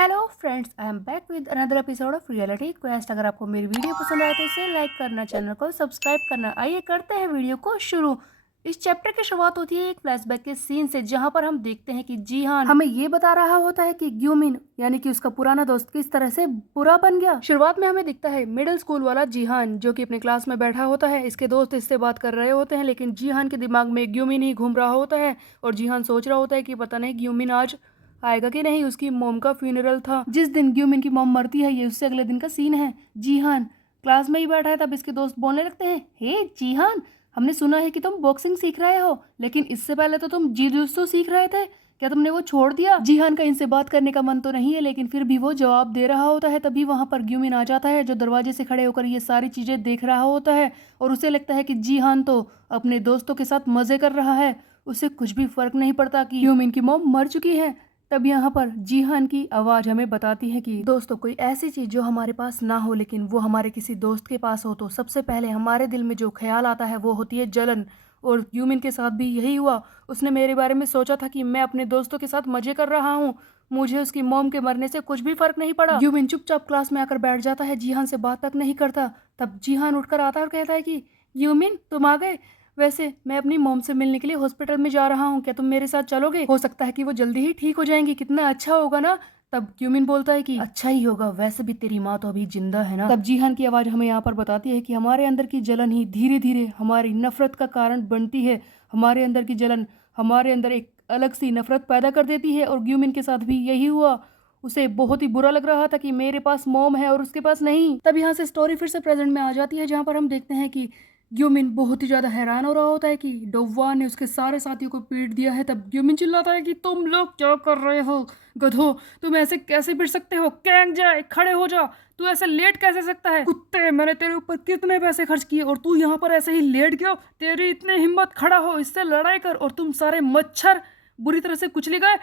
Hello friends, I am back with another episode of reality quest. अगर आपको मेरी video पसंद आए तो इसे लाइक करना, चैनल को सब्सक्राइब करना। आइए करते हैं वीडियो को शुरू। इस चैप्टर की शुरुआत होती है एक फ्लैशबैक के सीन से, जहां पर हम देखते हैं कि जीहान हमें ये बता रहा होता है कि ग्यूमिन यानी कि उसका पुराना दोस्त किस तरह से बुरा बन गया। शुरुआत में हमें दिखता है मिडिल स्कूल वाला जीहान, जो कि अपने क्लास में बैठा होता है। इसके दोस्त इससे बात कर रहे होते हैं, लेकिन जीहान के दिमाग में ग्यूमिन ही घूम रहा होता है और जीहान सोच रहा होता है कि पता नहीं ग्यूमिन आज आएगा कि नहीं। उसकी मॉम का फ्यूनरल था जिस दिन ग्यूमिन की मॉम मरती है, ये उससे अगले दिन का सीन है। जीहान क्लास में ही बैठा है, तब इसके दोस्त बोलने लगते हैं, हे जीहान, हमने सुना है कि तुम बॉक्सिंग सीख रहे हो, लेकिन इससे पहले तो तुम जिजुत्सु सीख रहे थे, क्या तुमने वो छोड़ दिया? जीहान का इनसे बात करने का मन तो नहीं है, लेकिन फिर भी वो जवाब दे रहा होता है। तभी वहां पर ग्यूमिन आ जाता है, जो दरवाजे से खड़े होकर ये सारी चीजें देख रहा होता है और उसे लगता है कि जीहान तो अपने दोस्तों के साथ मजे कर रहा है। उसे कुछ भी फर्क नहीं पड़ता कि ग्यूमिन की मॉम मर चुकी है। तब यहाँ पर जीहान की आवाज हमें बताती है कि दोस्तों, कोई ऐसी चीज जो हमारे पास ना हो लेकिन वो हमारे किसी दोस्त के पास हो, तो सबसे पहले हमारे दिल में जो ख्याल आता है वो होती है जलन। और यूमिन के साथ भी यही हुआ। उसने मेरे बारे में सोचा था कि मैं अपने दोस्तों के साथ मजे कर रहा हूँ, मुझे उसकी मॉम के मरने से कुछ भी फर्क नहीं पड़ा। यूमिन चुपचाप क्लास में आकर बैठ जाता है, जीहान से बात तक नहीं करता। तब जीहान उठकर आता है और कहता है कि यूमिन, तुम आ गए। वैसे मैं अपनी मॉम से मिलने के लिए हॉस्पिटल में जा रहा हूँ, क्या तुम मेरे साथ चलोगे? हो सकता है कि वो जल्दी ही ठीक हो जाएंगी, कितना अच्छा होगा ना। तब क्यूमिन बोलता है कि अच्छा ही होगा, वैसे भी तेरी माँ तो अभी जिंदा है ना। तब जीहान की आवाज हमें यहाँ पर बताती है कि हमारे अंदर की जलन ही धीरे धीरे हमारी नफरत का कारण बनती है। हमारे अंदर की जलन हमारे अंदर एक अलग सी नफरत पैदा कर देती है, और ग्यूमिन के साथ भी यही हुआ। उसे बहुत ही बुरा लग रहा था कि मेरे पास मॉम है और उसके पास नहीं। तब यहाँ से स्टोरी फिर से प्रेजेंट में आ जाती है, जहाँ पर हम देखते हैं कि ग्यूमिन बहुत ही ज्यादा हैरान हो रहा होता है कि डोवा ने उसके सारे साथियों को पीट दिया है। तब ग्यूमिन चिल्लाता है कि तुम लोग क्या कर रहे हो गधो, तुम ऐसे कैसे पीट सकते हो? कैंग जाए, खड़े हो जा, तू ऐसे लेट कैसे सकता है? कुत्ते, मैंने तेरे ऊपर कितने पैसे खर्च किए और तू यहाँ पर ऐसे ही लेट गया? तेरी इतनी हिम्मत, खड़ा हो, इससे लड़ाई कर। और तुम सारे मच्छर बुरी तरह से कुचले गए,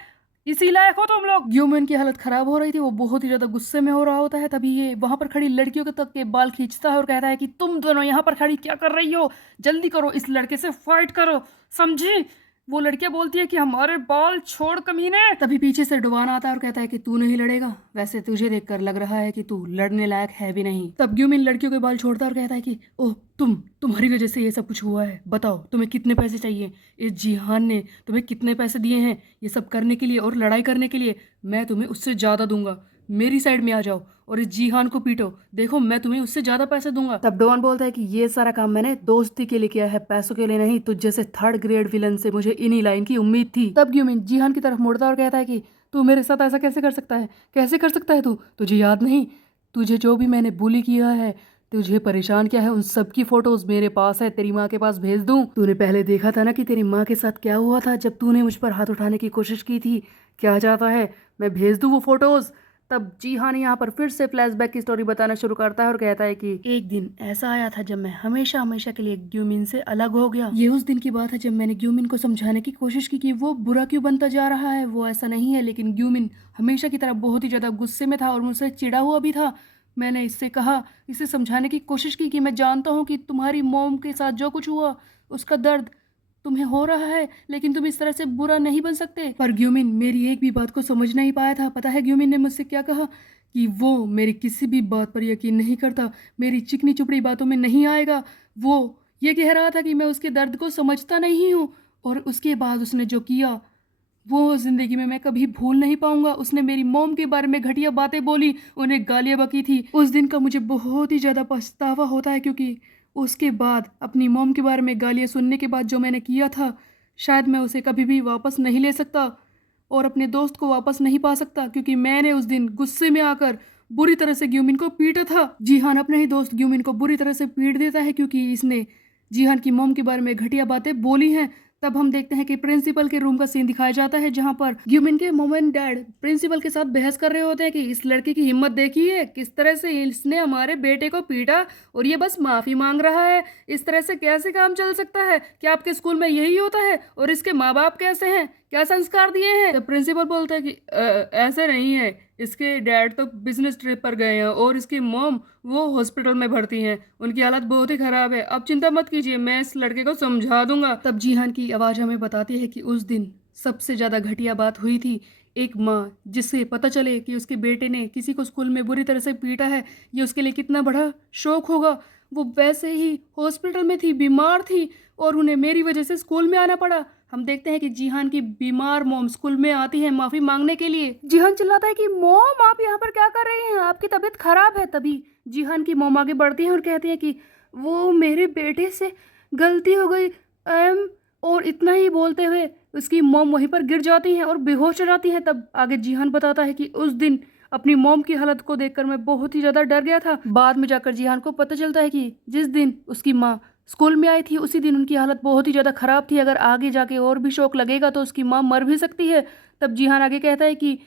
इसी लायक हो तुम लोग। ग्यूमन की हालत खराब हो रही थी, वो बहुत ही ज्यादा गुस्से में हो रहा होता है। तभी ये वहां पर खड़ी लड़कियों के तक के बाल खींचता है और कहता है कि तुम दोनों यहाँ पर खड़ी क्या कर रही हो? जल्दी करो, इस लड़के से फाइट करो, समझी? वो लड़कियां बोलती है कि हमारे बाल छोड़ कमीने। तभी पीछे से डुबान आता है और कहता है कि तू नहीं लड़ेगा, वैसे तुझे देखकर लग रहा है कि तू लड़ने लायक है भी नहीं। तब ग्यूमिन लड़कियों के बाल छोड़ता है और कहता है कि ओह, तुम्हारी वजह से ये सब कुछ हुआ है, बताओ तुम्हें कितने पैसे चाहिए? इस जिहान ने तुम्हें कितने पैसे दिए हैं ये सब करने के लिए और लड़ाई करने के लिए? मैं तुम्हें उससे ज्यादा दूंगा, मेरी साइड में आ जाओ और इस जीहान को पीटो, देखो मैं तुम्हें उससे ज्यादा पैसे दूंगा। तब डॉन बोलता है कि ये सारा काम मैंने दोस्ती के लिए किया है, पैसों के लिए नहीं। तुझ जैसे थर्ड ग्रेड विलन से मुझे इन्हीं लाइन की उम्मीद थी। तब ग्यूमिन जीहान की तरफ मुड़ता और कहता है कि तू मेरे साथ ऐसा कैसे कर सकता है? कैसे कर सकता है तू? तुझे याद नहीं, तुझे जो भी मैंने बुली किया है, तुझे परेशान किया है, उन सब की फोटोज मेरे पास है, तेरी माँ के पास भेज दूं? तूने पहले देखा था ना कि तेरी माँ के साथ क्या हुआ था जब तूने मुझ पर हाथ उठाने की कोशिश की थी? क्या चाहता है मैं भेज दूं वो फोटोज? तब जीहान यहाँ पर फिर से फ्लैशबैक की स्टोरी बताना शुरू करता है और कहता है कि एक दिन ऐसा आया था जब मैं हमेशा हमेशा के लिए ग्यूमिन से अलग हो गया। ये उस दिन की बात है जब मैंने ग्यूमिन को समझाने की कोशिश की कि वो बुरा क्यों बनता जा रहा है, वो ऐसा नहीं है। लेकिन ग्यूमिन हमेशा की तरह बहुत ही ज्यादा गुस्से में था और मुझसे चिढ़ा हुआ भी था। मैंने इससे कहा, इसे समझाने की कोशिश की कि मैं जानता हूँ कि तुम्हारी मॉम के साथ जो कुछ हुआ उसका दर्द तुम्हें हो रहा है, लेकिन तुम इस तरह से बुरा नहीं बन सकते। पर ग्यूमिन मेरी एक भी बात को समझ नहीं पाया था। पता है ग्यूमिन ने मुझसे क्या कहा? कि वो मेरी किसी भी बात पर यकीन नहीं करता, मेरी चिकनी चुपड़ी बातों में नहीं आएगा। वो ये कह रहा था कि मैं उसके दर्द को समझता नहीं हूँ, और उसके बाद उसने जो किया वो जिंदगी में मैं कभी भूल नहीं पाऊंगा। उसने मेरी मॉम के बारे में घटिया बातें बोली, उन्हें गालियां बकी थी। उस दिन का मुझे बहुत ही ज्यादा पछतावा होता है, क्योंकि उसके बाद अपनी मॉम के बारे में गालियां सुनने के बाद जो मैंने किया था, शायद मैं उसे कभी भी वापस नहीं ले सकता और अपने दोस्त को वापस नहीं पा सकता, क्योंकि मैंने उस दिन गुस्से में आकर बुरी तरह से ग्यूमिन को पीटा था। जीहान अपने ही दोस्त ग्यूमिन को बुरी तरह से पीट देता है, क्योंकि इसने जीहान की मॉम के बारे में घटिया बातें बोली हैं। तब हम देखते हैं कि प्रिंसिपल के रूम का सीन दिखाया जाता है, जहां पर ग्यूमिन के मॉम एंड डैड प्रिंसिपल के साथ बहस कर रहे होते हैं कि इस लड़के की हिम्मत देखिए, किस तरह से इसने हमारे बेटे को पीटा और ये बस माफी मांग रहा है। इस तरह से कैसे काम चल सकता है? क्या आपके स्कूल में यही होता है? और इसके माँ बाप कैसे हैं? क्या संस्कार दिए हैं? तो प्रिंसिपल बोलता है कि ऐसे नहीं है, इसके डैड तो बिजनेस ट्रिप पर गए हैं और इसकी मॉम वो हॉस्पिटल में भर्ती हैं, उनकी हालत बहुत ही खराब है। अब चिंता मत कीजिए, मैं इस लड़के को समझा दूंगा। तब जीहान की आवाज हमें बताती है कि उस दिन सबसे ज्यादा घटिया बात हुई थी। एक माँ जिससे पता चले कि उसके बेटे ने किसी को स्कूल में बुरी तरह से पीटा है, ये उसके लिए कितना बड़ा शौक होगा। वो वैसे ही हॉस्पिटल में थी, बीमार थी, और उन्हें मेरी वजह से स्कूल में आना पड़ा। हम देखते हैं कि जीहान की बीमार मॉम स्कूल में आती है माफ़ी मांगने के लिए। जीहान चिल्लाता है कि मॉम आप यहाँ पर क्या कर रही हैं, आपकी तबीयत खराब है। तभी जीहान की मॉम आगे बढ़ती है और कहती है कि वो मेरे बेटे से गलती हो गई, और इतना ही बोलते हुए उसकी मॉम वहीं पर गिर जाती हैं और बेहोश हो जाती हैं। तब आगे जीहान बताता है कि उस दिन अपनी मॉम की हालत को देखकर मैं बहुत ही ज़्यादा डर गया था। बाद में जाकर जीहान को पता चलता है कि जिस दिन उसकी माँ स्कूल में आई थी उसी दिन उनकी हालत बहुत ही ज़्यादा ख़राब थी। अगर आगे जाके और भी शौक लगेगा तो उसकी माँ मर भी सकती है। तब जीहान आगे कहता है कि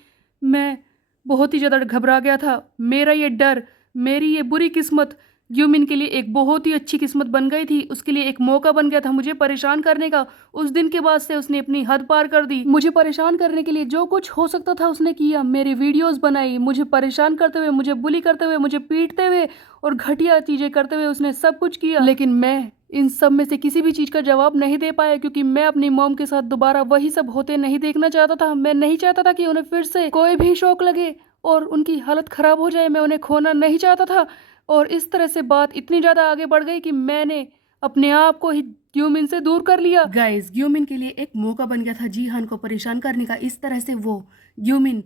मैं बहुत ही ज़्यादा घबरा गया था, मेरा ये डर, मेरी ये बुरी किस्मत यूमिन के लिए एक बहुत ही अच्छी किस्मत बन गई थी, उसके लिए एक मौका बन गया था मुझे परेशान करने का। उस दिन के बाद से उसने अपनी हद पार कर दी, मुझे परेशान करने के लिए जो कुछ हो सकता था उसने किया। मेरी वीडियोस बनाई, मुझे परेशान करते हुए, मुझे बुली करते हुए, मुझे पीटते हुए और घटिया चीज़ें करते हुए उसने सब कुछ किया। लेकिन मैं इन सब में से किसी भी चीज़ का जवाब नहीं दे पाया, क्योंकि मैं अपनी मॉम के साथ दोबारा वही सब होते नहीं देखना चाहता था। मैं नहीं चाहता था कि उन्हें फिर से कोई भी शौक लगे और उनकी हालत ख़राब हो जाए, मैं उन्हें खोना नहीं चाहता था। और इस तरह से बात इतनी ज़्यादा आगे बढ़ गई कि मैंने अपने आप को ही ग्यूमिन से दूर कर लिया। गाइस, ग्यूमिन के लिए एक मौका बन गया था जीहान को परेशान करने का। इस तरह से वो ग्यूमिन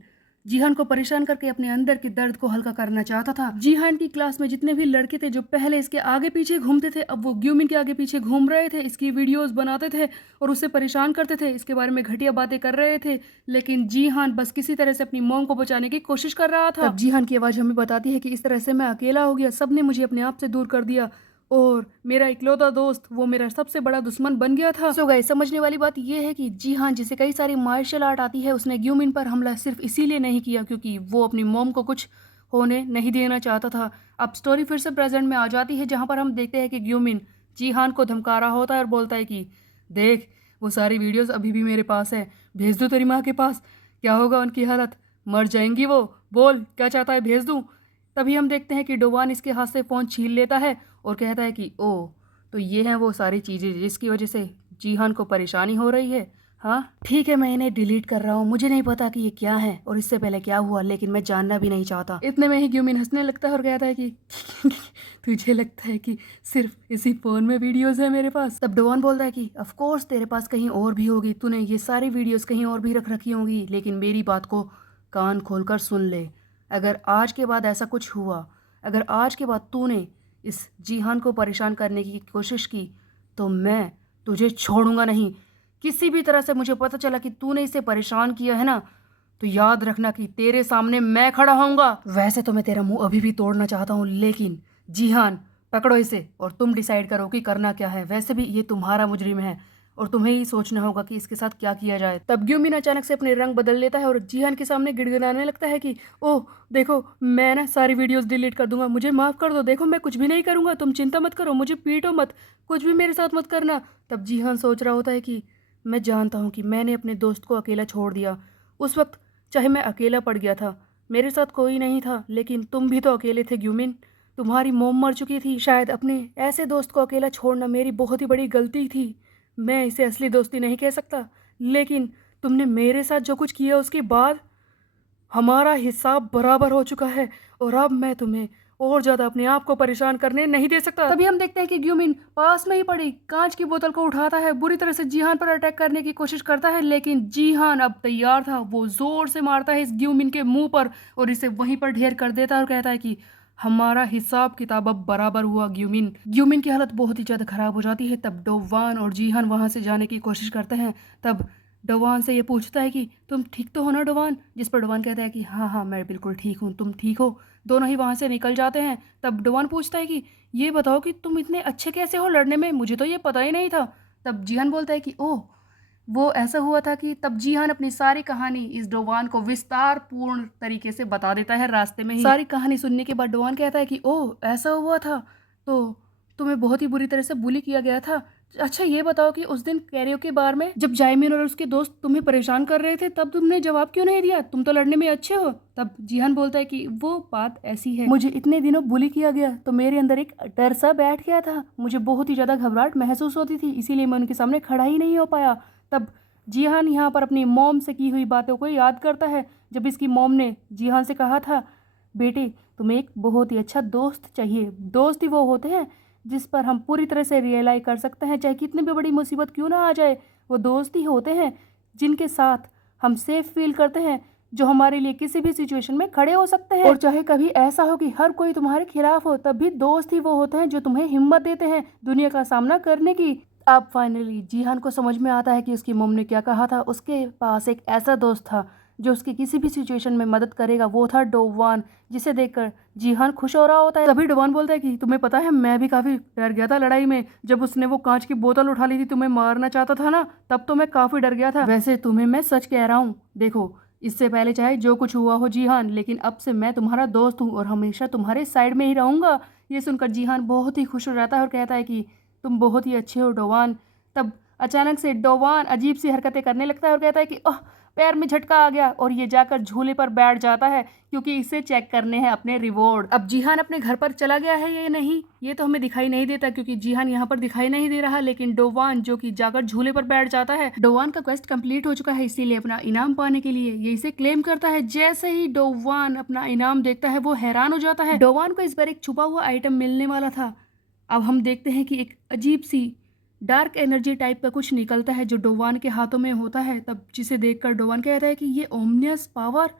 जीहान को परेशान करके अपने अंदर के दर्द को हल्का करना चाहता था। जीहान की क्लास में जितने भी लड़के थे जो पहले इसके आगे पीछे घूमते थे, अब वो ग्यूमिन के आगे पीछे घूम रहे थे, इसकी वीडियोस बनाते थे और उसे परेशान करते थे, इसके बारे में घटिया बातें कर रहे थे। लेकिन जीहान बस किसी तरह से अपनी मॉम को बचाने की कोशिश कर रहा था। तब जीहान की आवाज़ हमें बताती है कि इस तरह से मैं अकेला हो गया, सबने मुझे अपने आप से दूर कर दिया और मेरा इकलौता दोस्त वो मेरा सबसे बड़ा दुश्मन बन गया था। सो गाइस, समझने वाली बात यह है कि जीहान जिसे कई सारी मार्शल आर्ट आती है, उसने ग्यूमिन पर हमला सिर्फ इसीलिए नहीं किया क्योंकि वो अपनी मॉम को कुछ होने नहीं देना चाहता था। अब स्टोरी फिर से प्रेजेंट में आ जाती है, जहाँ पर हम देखते हैं कि ग्यूमिन जीहान को धमका रहा होता है और बोलता है कि देख, वो सारी वीडियोस अभी भी मेरे पास है, भेज दो तेरी माँ के पास। क्या होगा उनकी हालत, मर जाएंगी वो, बोल क्या चाहता है, भेज दूँ। तभी हम देखते हैं कि डोवान इसके हाथ से फ़ोन छीन लेता है और कहता है कि ओ, तो ये हैं वो सारी चीज़ें जिसकी वजह से जीहान को परेशानी हो रही है। हाँ ठीक है, मैं इन्हें डिलीट कर रहा हूँ, मुझे नहीं पता कि ये क्या है और इससे पहले क्या हुआ, लेकिन मैं जानना भी नहीं चाहता। इतने में ही ग्यूमिन हंसने लगता है और कहता है कि तुझे लगता है कि सिर्फ इसी फ़ोन में वीडियोज़ है मेरे पास। तब डोवान बोलता है कि ऑफ कोर्स तेरे पास कहीं और भी होगी, तूने ये सारी वीडियोज़ कहीं और भी रख रखी होंगी, लेकिन मेरी बात को कान खोलकर सुन ले। अगर आज के बाद ऐसा कुछ हुआ, अगर आज के बाद तूने इस जीहान को परेशान करने की कोशिश की, तो मैं तुझे छोड़ूंगा नहीं। किसी भी तरह से मुझे पता चला कि तूने इसे परेशान किया है ना, तो याद रखना कि तेरे सामने मैं खड़ा होऊंगा। वैसे तो मैं तेरा मुंह अभी भी तोड़ना चाहता हूँ, लेकिन जीहान पकड़ो इसे और तुम डिसाइड करो कि करना क्या है। वैसे भी ये तुम्हारा मुजरिम है और तुम्हें ही सोचना होगा कि इसके साथ क्या किया जाए। तब ग्यूमिन अचानक से अपने रंग बदल लेता है और जीहान के सामने गिड़गिड़ाने लगता है कि ओह देखो, मैं ना सारी वीडियोस डिलीट कर दूंगा, मुझे माफ़ कर दो, देखो मैं कुछ भी नहीं करूंगा, तुम चिंता मत करो, मुझे पीटो मत, कुछ भी मेरे साथ मत करना। तब जीहान सोच रहा होता है कि मैं जानता हूँ कि मैंने अपने दोस्त को अकेला छोड़ दिया। उस वक्त चाहे मैं अकेला पड़ गया था, मेरे साथ कोई नहीं था, लेकिन तुम भी तो अकेले थे ग्यूमिन, तुम्हारी मोम मर चुकी थी। शायद अपने ऐसे दोस्त को अकेला छोड़ना मेरी बहुत ही बड़ी गलती थी। मैं इसे असली दोस्ती नहीं कह सकता, लेकिन तुमने मेरे साथ जो कुछ किया उसके बाद हमारा हिसाब बराबर हो चुका है और अब मैं तुम्हें और ज़्यादा अपने आप को परेशान करने नहीं दे सकता। तभी हम देखते हैं कि ग्यूमिन पास में ही पड़ी कांच की बोतल को उठाता है, बुरी तरह से जीहान पर अटैक करने की कोशिश करता है, लेकिन जीहान अब तैयार था। वो जोर से मारता है इस ग्यूमिन के मुंह पर और इसे वहीं पर ढेर कर देता है और कहता है कि हमारा हिसाब किताब अब बराबर हुआ ग्यूमिन। ग्यूमिन की हालत बहुत ही ज़्यादा ख़राब हो जाती है। तब डोवान और जीहान वहाँ से जाने की कोशिश करते हैं। तब डोवान से ये पूछता है कि तुम ठीक तो हो ना डोवान, जिस पर डोवान कहता है कि हाँ हाँ मैं बिल्कुल ठीक हूँ, तुम ठीक हो। दोनों ही वहाँ से निकल जाते हैं। तब डोवान पूछता है कि ये बताओ कि तुम इतने अच्छे कैसे हो लड़ने में, मुझे तो ये पता ही नहीं था। तब जीहान बोलता है कि ओह, वो ऐसा हुआ था कि तब जीहान अपनी सारी कहानी इस डोवान को विस्तार पूर्ण तरीके से बता देता है रास्ते में ही। सारी कहानी सुनने के बाद डोवान कहता है कि ओह ऐसा हुआ था, तो तुम्हें बहुत ही बुरी तरह से बुली किया गया था। अच्छा ये बताओ कि उस दिन कैरियोके बार में जब जाइमिन और उसके दोस्त तुम्हें परेशान कर रहे थे, तब तुमने जवाब क्यों नहीं दिया, तुम तो लड़ने में अच्छे हो। तब जीहान बोलता है कि वो बात ऐसी है, मुझे इतने दिनों बुली किया गया तो मेरे अंदर एक डर सा बैठ गया था, मुझे बहुत ही ज़्यादा घबराहट महसूस होती थी, इसीलिए मैं उनके सामने खड़ा ही नहीं हो पाया। तब जीहान यहाँ पर अपनी मॉम से की हुई बातों को याद करता है, जब इसकी मॉम ने जीहान से कहा था, बेटे तुम्हें एक बहुत ही अच्छा दोस्त चाहिए। दोस्त ही वो होते हैं जिस पर हम पूरी तरह से रियलाइज कर सकते हैं, चाहे कितनी भी बड़ी मुसीबत क्यों ना आ जाए। वो दोस्त ही होते हैं जिनके साथ हम सेफ फील करते हैं, जो हमारे लिए किसी भी सिचुएशन में खड़े हो सकते हैं। और चाहे कभी ऐसा हो कि हर कोई तुम्हारे खिलाफ हो, तब भी दोस्त ही वो होते हैं जो तुम्हें हिम्मत देते हैं दुनिया का सामना करने की। अब फाइनली जीहान को समझ में आता है कि उसकी मम्मी ने क्या कहा था। उसके पास एक ऐसा दोस्त था जो उसकी किसी भी सिचुएशन में मदद करेगा, वो था डोवान, जिसे देखकर जीहान खुश हो रहा होता है। तभी डोवान बोलता है कि तुम्हें पता है मैं भी काफ़ी डर गया था लड़ाई में, जब उसने वो कांच की बोतल उठा ली थी, तुम्हें मारना चाहता था ना, तब तो मैं काफ़ी डर गया था। वैसे तुम्हें मैं सच कह रहा हूँ, देखो इससे पहले चाहे जो कुछ हुआ हो जीहान, लेकिन अब से मैं तुम्हारा दोस्त हूँ और हमेशा तुम्हारे साइड में ही रहूँगा। ये सुनकर जीहान बहुत ही खुश हो जाता है और कहता है कि तुम बहुत ही अच्छे हो डोवान। तब अचानक से डोवान अजीब सी हरकतें करने लगता है और कहता है कि ओह पैर में झटका आ गया, और ये जाकर झूले पर बैठ जाता है क्योंकि इसे चेक करने हैं अपने रिवॉर्ड। अब जीहान अपने घर पर चला गया है या नहीं ये तो हमें दिखाई नहीं देता, क्योंकि जीहान यहाँ पर दिखाई नहीं दे रहा, लेकिन डोवान जो कि जाकर झूले पर बैठ जाता है। डोवान का क्वेस्ट कंप्लीट हो चुका है, इसीलिए अपना इनाम पाने के लिए ये इसे क्लेम करता है। जैसे ही डोवान अपना इनाम देखता है वो हैरान हो जाता है। डोवान को इस बार एक छुपा हुआ आइटम मिलने वाला था। अब हम देखते हैं कि एक अजीब सी डार्क एनर्जी टाइप का कुछ निकलता है जो डोवान के हाथों में होता है। तब जिसे देखकर डोवान कहता है कि ये ओमनियस पावर,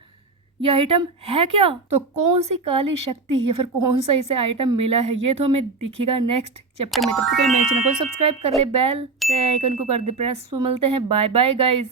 ये आइटम है क्या? तो कौन सी काली शक्ति या फिर कौन सा इसे आइटम मिला है ये तो हमें दिखेगा नेक्स्ट चैप्टर में। तब तक के लिए मेरे चैनल को सब्सक्राइब कर ले, बेल के आइकन को कर दे प्रेस। मिलते हैं, बाय बाय गाइज।